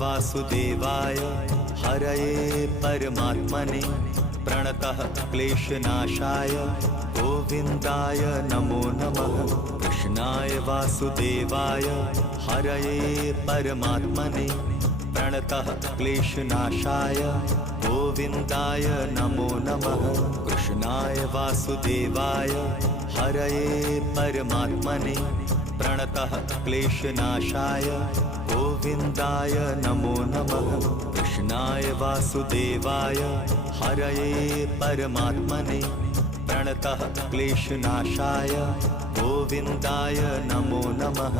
वासुदेवाय हरये परमात्मने प्रणतः क्लेशनाशाय गोविन्दाय नमो नमः। कृष्णाय वासुदेवाय हरये परमात्मने प्रणतः क्लेशनाशाय गोविन्दाय नमो नमः। कृष्णाय वासुदेवाय हरये परमात्मने प्रणतः क्लेशनाशाय गोविन्दाय नमो नमः। कृष्णाय वासुदेवाय हरये परमात्मने प्रणतः क्लेशनाशाय गोविन्दाय नमो नमः।